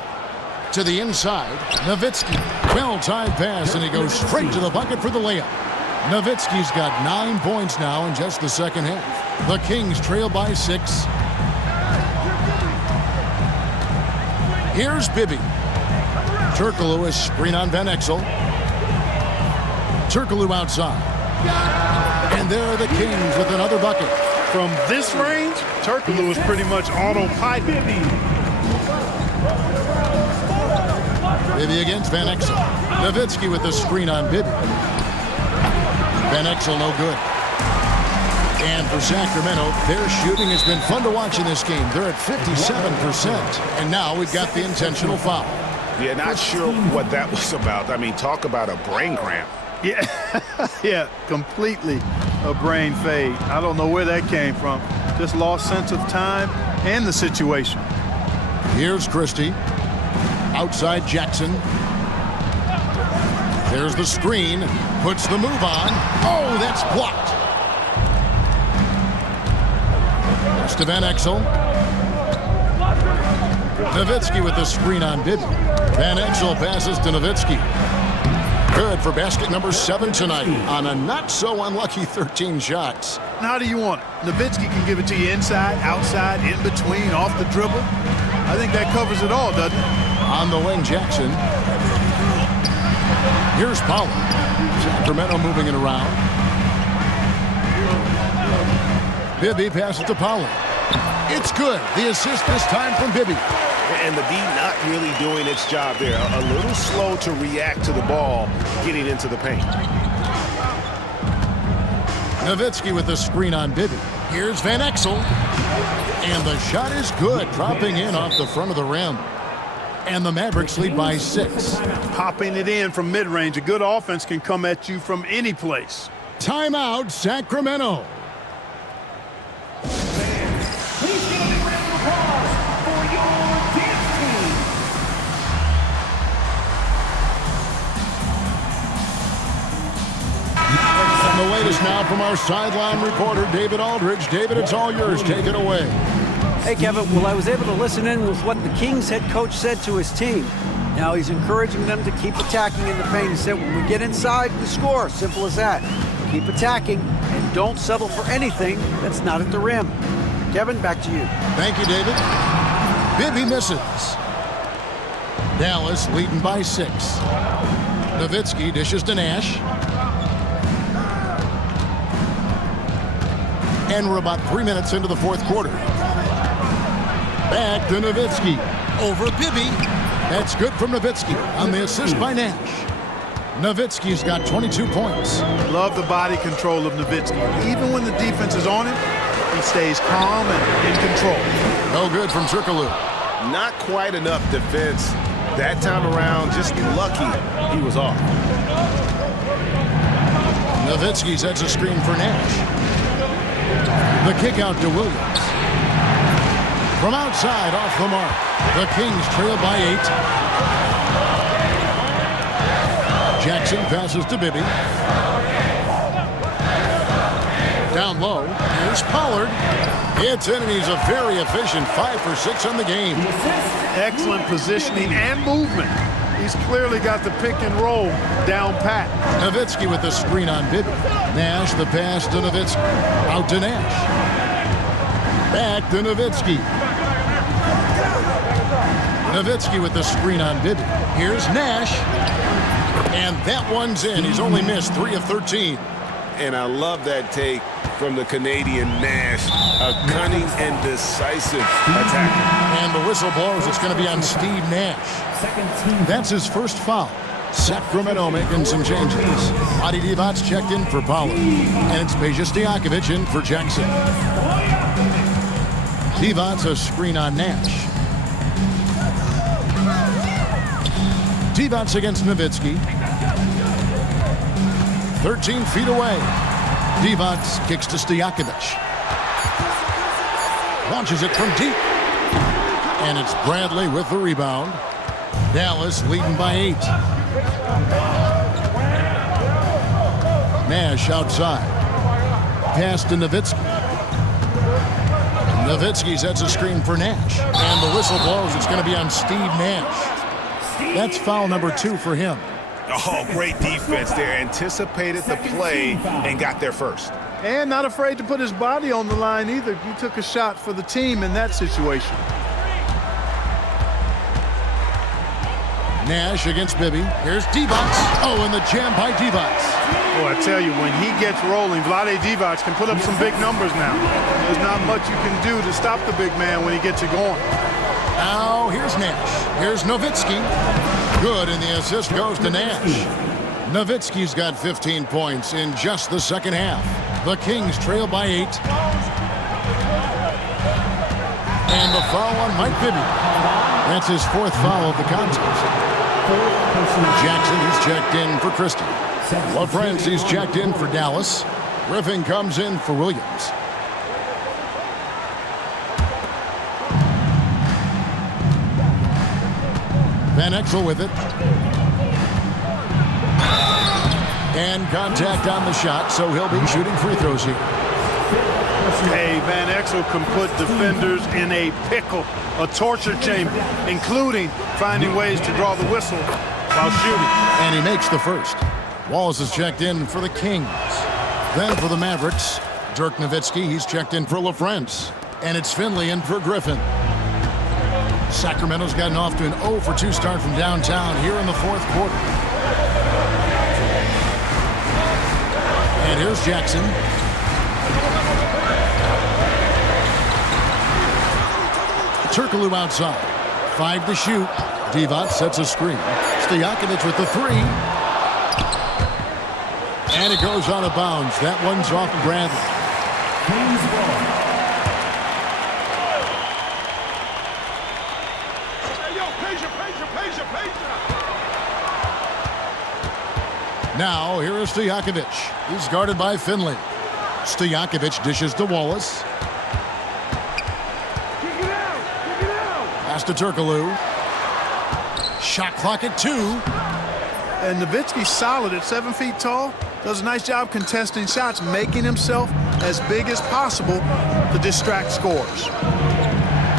To the inside, Nowitzki. Well-timed pass, and he goes straight to the bucket for the layup. Nowitzki's got 9 points now in just the second half. The Kings trail by 6. Here's Bibby. Turkoglu is screen on Van Exel. Turkoglu outside. And there are the Kings with another bucket. From this range, Turkoglu is pretty much autopilot. Bibby against Van Exel. Nowitzki with the screen on Bibby. Van Exel no good. And for Sacramento, their shooting has been fun to watch in this game. They're at 57%. And now we've got the intentional foul. Yeah, not sure what that was about. I mean, talk about a brain cramp. Yeah, yeah, completely a brain fade. I don't know where that came from. Just lost sense of time and the situation. Here's Christie. Outside Jackson. There's the screen. Puts the move on. Oh, that's blocked. Pass to Van Exel. Nowitzki with the screen on Bibby. Van Exel passes to Nowitzki. Good for basket number 7 tonight on a not-so-unlucky 13 shots. How do you want it? Nowitzki can give it to you inside, outside, in between, off the dribble. I think that covers it all, doesn't it? On the wing, Jackson. Here's Pollard. Sacramento moving it around. Bibby passes to Pollard. It's good. The assist this time from Bibby. And the D not really doing its job there. A little slow to react to the ball getting into the paint. Nowitzki with the screen on Bibby. Here's Van Exel. And the shot is good, dropping in off the front of the rim. And the Mavericks lead by 6. Popping it in from mid-range. A good offense can come at you from any place. Timeout, Sacramento. Please give a big round of applause for your dance team. And the latest now from our sideline reporter, David Aldridge. David, it's all yours. Take it away. Hey, Kevin, well, I was able to listen in with what the Kings head coach said to his team. Now he's encouraging them to keep attacking in the paint. He said, when we get inside, we score. Simple as that. Keep attacking and don't settle for anything that's not at the rim. Kevin, back to you. Thank you, David. Bibby misses. Dallas leading by 6. Nowitzki dishes to Nash. And we're about 3 minutes into the fourth quarter. Back to Nowitzki. Over Bibby. That's good from Nowitzki on the assist by Nash. Nowitzki's got 22 points. Love the body control of Nowitzki. Even when the defense is on him, he stays calm and in control. No good from Turkoglu. Not quite enough defense that time around. Just lucky he was off. Nowitzki sets a screen for Nash. The kick out to Williams. From outside, off the mark. The Kings trail by 8. Jackson passes to Bibby. Down low, here's Pollard. It's in, and he's a very efficient 5 for 6 on the game. Excellent positioning and movement. He's clearly got the pick and roll down pat. Nowitzki with the screen on Bibby. Nash the pass to Nowitzki. Out to Nash. Back to Nowitzki. Nowitzki with the screen on Bibby. Here's Nash. And that one's in. He's only missed 3 of 13. And I love that take from the Canadian Nash. A cunning and decisive attacker. And the whistle blows. It's going to be on Steve Nash. That's his first foul. Sacramento making some changes. Adi Divac's checked in for Pollard. And it's Peja Stojakovic in for Jackson. Divac's a screen on Nash. Divac against Nowitzki. 13 feet away. Divac kicks to Stojakovic. Launches it from deep. And it's Bradley with the rebound. Dallas leading by 8. Nash outside. Pass to Nowitzki. Nowitzki sets a screen for Nash. And the whistle blows. It's going to be on Steve Nash. That's foul number 2 for him. Oh, great defense there. Anticipated the play and got there first. And not afraid to put his body on the line either. He took a shot for the team in that situation. Nash against Bibby. Here's Divac. Oh, and the jam by Divac. Oh, I tell you, when he gets rolling, Vlade Divac can put up some big numbers now. There's not much you can do to stop the big man when he gets it going. Now, here's Nash. Here's Nowitzki. Good, and the assist goes to Nash. Nowitzki's got 15 points in just the second half. The Kings trail by 8. And the foul on Mike Bibby. That's his 4th foul of the contest. Jackson, he's checked in for Christie. LaFrance, he's checked in for Dallas. Griffin comes in for Williams. Van Exel with it. And contact on the shot, so he'll be shooting free throws here. Hey, Van Exel can put defenders in a pickle, a torture chamber, including finding ways to draw the whistle while shooting. And he makes the first. Wallace is checked in for the Kings. Then for the Mavericks, Dirk Nowitzki, he's checked in for LaFrance. And it's Finley in for Griffin. Sacramento's gotten off to an 0-for-2 start from downtown here in the 4th quarter. And here's Jackson. Turkoglu outside. 5 to shoot. Divac sets a screen. Stojakovic with the 3. And it goes out of bounds. That one's off Bradley. Now, here is Stojakovic. He's guarded by Finley. Stojakovic dishes to Wallace. Pass to Turkoglu. Shot clock at 2. And Nowitzki's solid at 7 feet tall. Does a nice job contesting shots, making himself as big as possible to distract scores.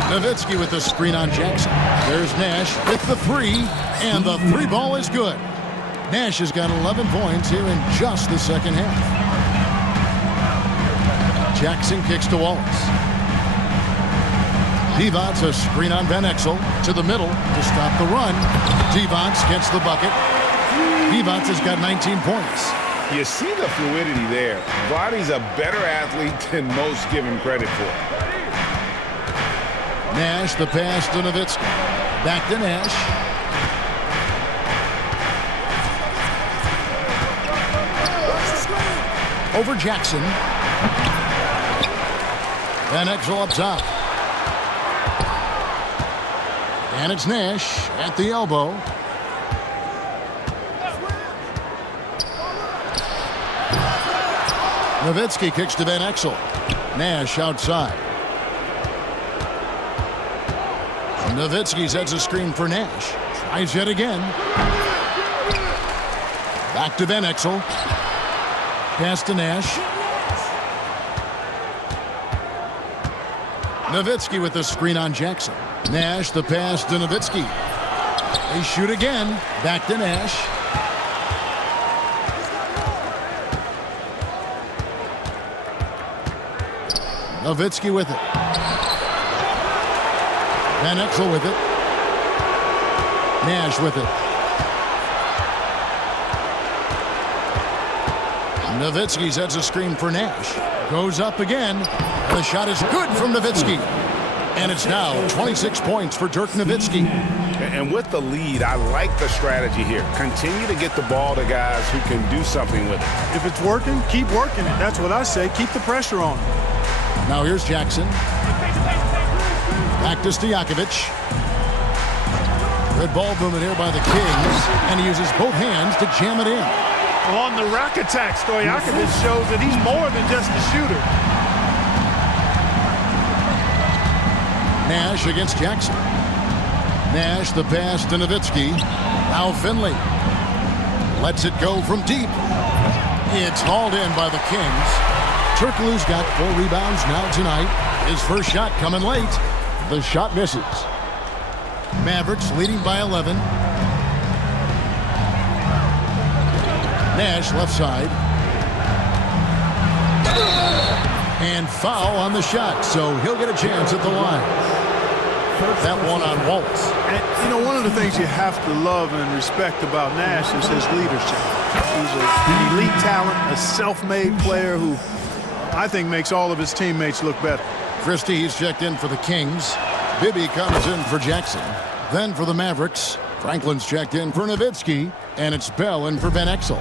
Nowitzki with the screen on Jackson. There's Nash with the 3. And the 3 ball is good. Nash has got 11 points here in just the second half. Jackson kicks to Wallace. Divac a screen on Van Exel to the middle to stop the run. Divac gets the bucket. Divac has got 19 points. You see the fluidity there. Vlade's a better athlete than most give him credit for. Nash the pass to Nowitzki. Back to Nash. Over Jackson. Van Exel up top. And it's Nash at the elbow. Nowitzki kicks to Van Exel. Nash outside. Nowitzki sets a screen for Nash. Tries yet again. Back to Van Exel. Pass to Nash. Nowitzki with the screen on Jackson. Nash the pass to Nowitzki. They shoot again. Back to Nash. Nowitzki with it. Van Exel with it. Nash with it. Nowitzki sets a screen for Nash. Goes up again. The shot is good from Nowitzki. And it's now 26 points for Dirk Nowitzki. And with the lead, I like the strategy here. Continue to get the ball to guys who can do something with it. If it's working, keep working it. That's what I say. Keep the pressure on. Now here's Jackson. Back to Stojakovic. Good ball movement here by the Kings, and he uses both hands to jam it in. On the rack attack, Stojakovic shows that he's more than just a shooter. Nash against Jackson. Nash the pass to Nowitzki. Now Finley lets it go from deep. It's hauled in by the Kings. Turkoglu's got 4 rebounds now tonight. His first shot coming late. The shot misses. Mavericks leading by 11. Nash left side. And foul on the shot, so he'll get a chance at the line. That one on Waltz. And, you know, one of the things you have to love and respect about Nash is his leadership. He's an elite talent, a self-made player who I think makes all of his teammates look better. Christie, he's checked in for the Kings. Bibby comes in for Jackson. Then for the Mavericks, Franklin's checked in for Nowitzki, and it's Bell in for Van Exel.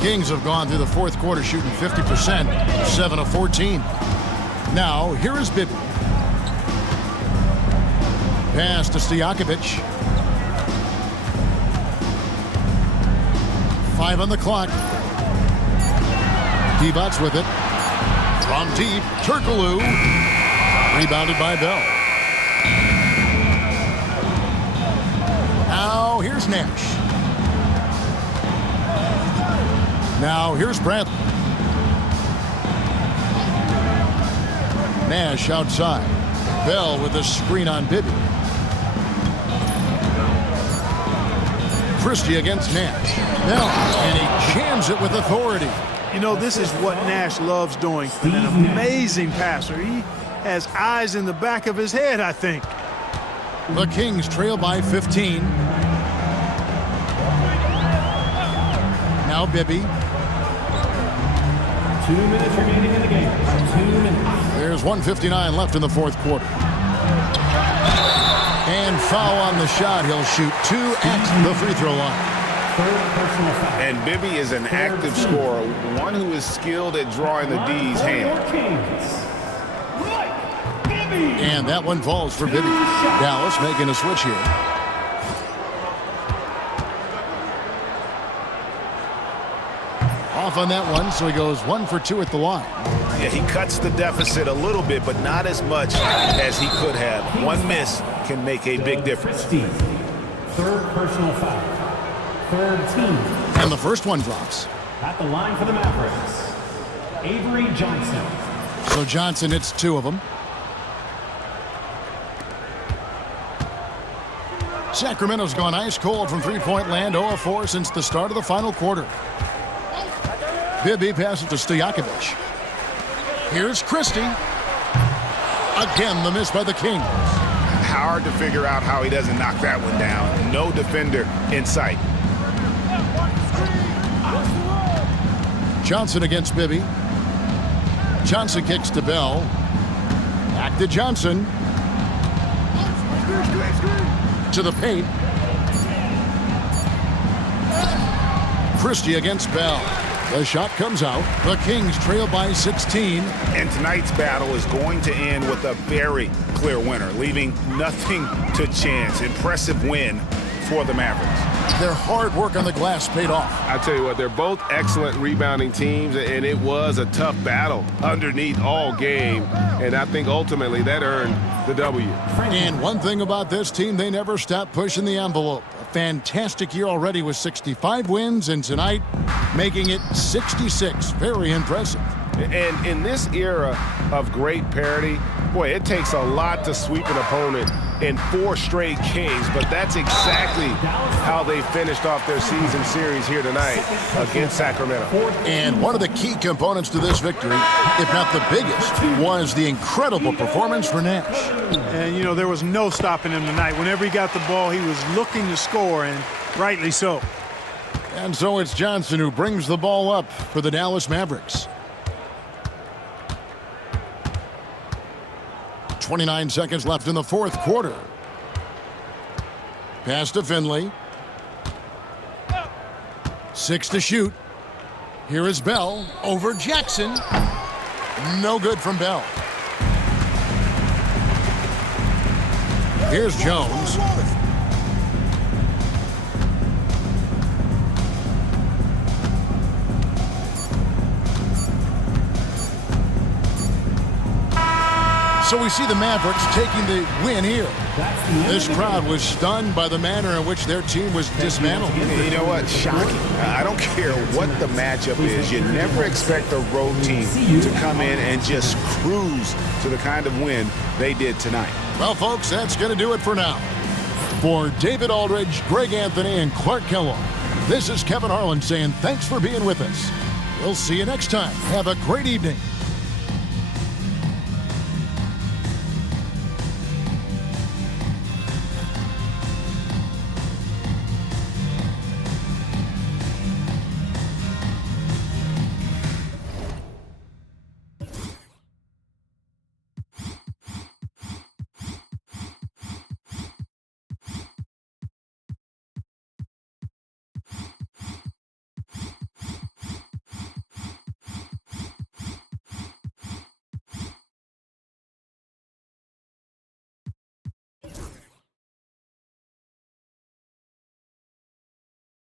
Kings have gone through the fourth quarter shooting 50%, 7 of 14. Now, here is Bibby. Pass to Stojakovic. 5 on the clock. Divac with it. From deep, Turkoglu. Rebounded by Bell. Now here's Nash. Now here's Bradley. Nash outside. Bell with a screen on Bibby. Christie against Nash. Bell, and he jams it with authority. You know, this is what Nash loves doing. An amazing passer. He has eyes in the back of his head, I think. The Kings trail by 15. Now Bibby. 2 minutes remaining in the game. 2 minutes. There's 1:59 left in the fourth quarter. And foul on the shot. He'll shoot 2 at the free throw line. And Bibby is an active scorer, one who is skilled at drawing the D's hand. And that one falls for Bibby. Dallas making a switch here. Off on that one, so he goes 1 for 2 at the line. Yeah, he cuts the deficit a little bit, but not as much as he could have. One miss can make a big difference. Third personal foul. Third team. And the first one drops. At the line for the Mavericks, Avery Johnson. So Johnson hits 2 of them. Sacramento's gone ice cold from three-point land, 0 of 4 since the start of the final quarter. Bibby passes to Stojakovic. Here's Christie. Again, the miss by the Kings. Hard to figure out how he doesn't knock that one down. No defender in sight. Johnson against Bibby. Johnson kicks to Bell. Back to Johnson. To the paint. Christie against Bell. The shot comes out. The Kings trail by 16. And tonight's battle is going to end with a very clear winner, leaving nothing to chance. Impressive win for the Mavericks. Their hard work on the glass paid off. I tell you what, they're both excellent rebounding teams, and it was a tough battle underneath all game. And I think ultimately that earned the W. And one thing about this team, they never stop pushing the envelope. A fantastic year already with 65 wins, and tonight making it 66. Very impressive. And in this era of great parity, boy, it takes a lot to sweep an opponent in 4 straight games, but that's exactly how they finished off their season series here tonight against Sacramento. And one of the key components to this victory, if not the biggest, was the incredible performance for Nash. And, you know, there was no stopping him tonight. Whenever he got the ball, he was looking to score, and rightly so. And so it's Johnson who brings the ball up for the Dallas Mavericks. 29 seconds left in the fourth quarter. Pass to Finley. 6 to shoot. Here is Bell over Jackson. No good from Bell. Here's Jones. So we see the Mavericks taking the win here. This crowd was stunned by the manner in which their team was dismantled. You know what? Shocking. I don't care what the matchup is. You never expect a road team to come in and just cruise to the kind of win they did tonight. Well, folks, that's going to do it for now. For David Aldridge, Greg Anthony, and Clark Kellogg, this is Kevin Harlan saying thanks for being with us. We'll see you next time. Have a great evening.